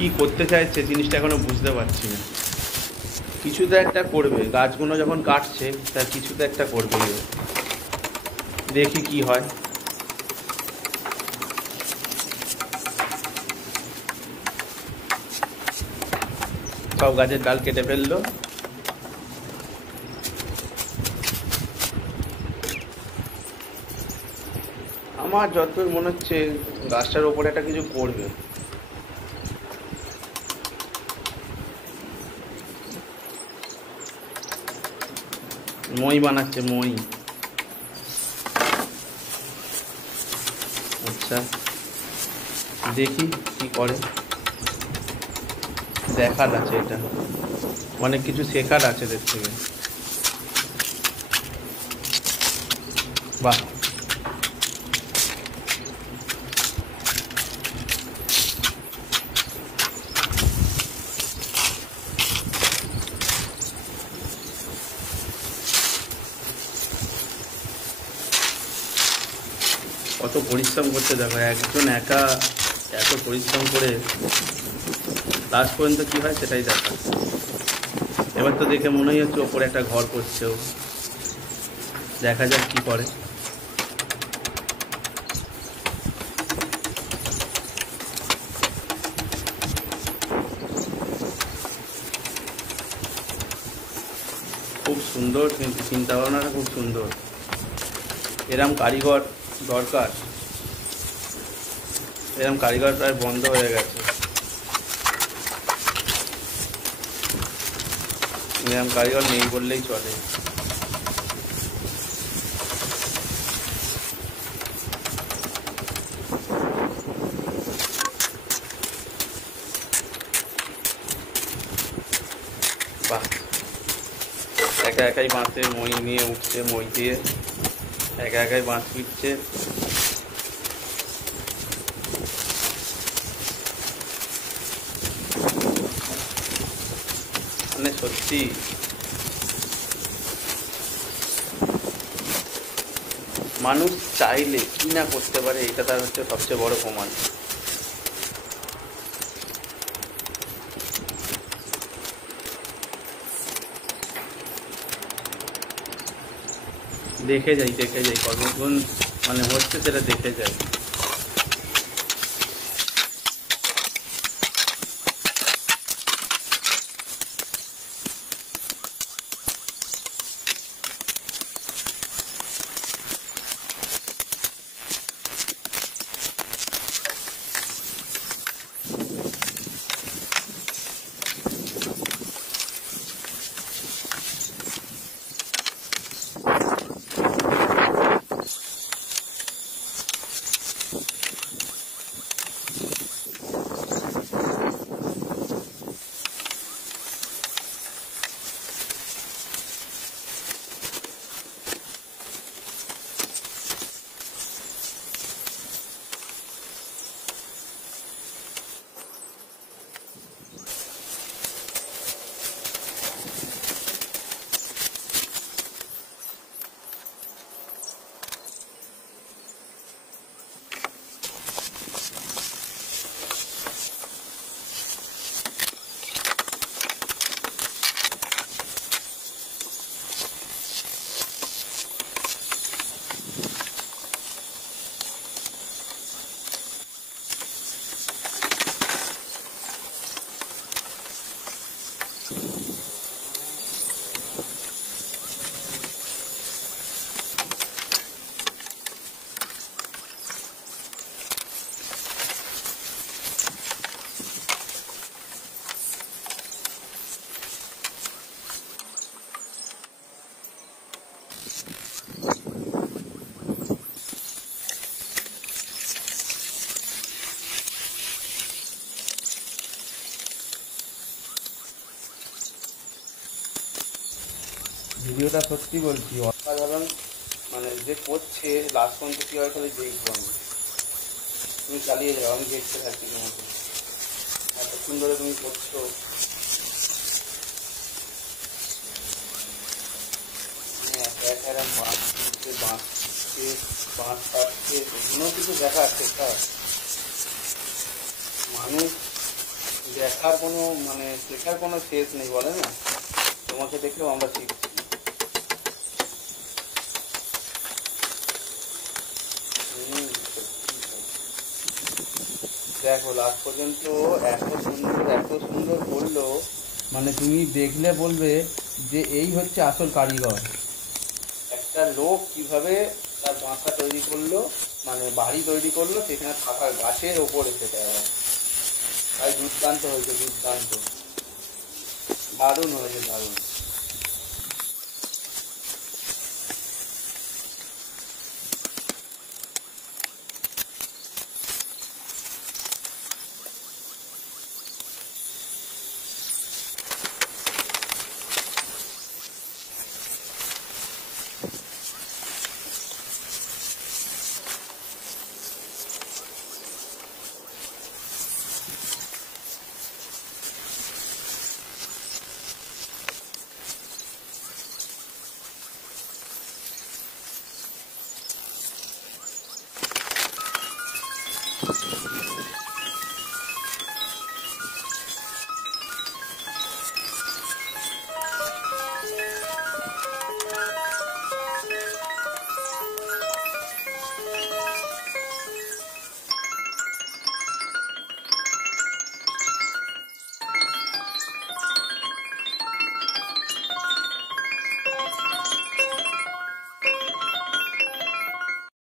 কি করতে চাইছে জিনিসটা এখনো বুঝতে পারছি না। কিছু তো একটা করবে, গাছগুলো যখন কাটছে তার কিছু তো একটা করবে। দেখি কি হয়। সব গাছের ডাল কেটে ফেললো। আমার যতদূর মনে হচ্ছে গাছটার ওপরে একটা কিছু করবে। মই বানাচ্ছে, মই। আচ্ছা দেখি কি করে। দেখার আছে, এটা অনেক কিছু শেখার আছে এদের থেকে। বাহ, কত পরিশ্রম করতে দেখো একজন একা, এত পরিশ্রম করে লাস্ট পর্যন্ত কি হয় সেটাই দেখা। এবার তো দেখে মনেই হচ্ছে ওপরে একটা ঘর করছেও, দেখা যাক কি করে। খুব সুন্দর, কিন্তু চিন্তা ভাবনাটা খুব সুন্দর। এরম কারিগর দরকার, এরম কারিগর প্রায় বন্ধ হয়ে গেছে। এরম কারিগর নেই বললেই চলে। বাহ, একা একাই বাঁশে মই নিয়ে উঠছে, মই দিয়ে একা একাই বাঁশ পিটছে। মানে সত্যি মানুষ চাইলে কি না করতে পারে, এটা তার হচ্ছে সবচেয়ে বড় প্রমাণ। দেখে যাই কতক্ষণ মানে হচ্ছে সেটা দেখে যাই। ভিডিওটা সত্যি বলছি অসাধারণ, মানে যে করছে লাস্ট পর্যন্ত কী হয় খালি দেখবো আমি। তুমি চালিয়ে যাও, আমি দেখতে থাকি তোমাকে। এতক্ষণ ধরে তুমি করছো, একা বাঁশ তুলছে, বাঁশ কাটছে, এগুলো কিছু দেখার শেখা। মানুষ দেখার কোনো মানে শেখার কোনো শেষ নেই বলে না, তোমাকে দেখলেও আমরা শিখছি। দেখো লাস্ট পর্যন্ত এত সুন্দর করলো, মানে তুমি দেখলে বলবে যে এই হচ্ছে আসল কারিগর। একটা লোক কিভাবে তার বাসা তৈরি করলো, মানে বাড়ি তৈরি করলো সেখানে থাকার গাছের ওপরে, সেটা আবার তাই দুর্দান্ত হয়েছে, দুর্দান্ত, দারুণ হয়েছে, দারুণ।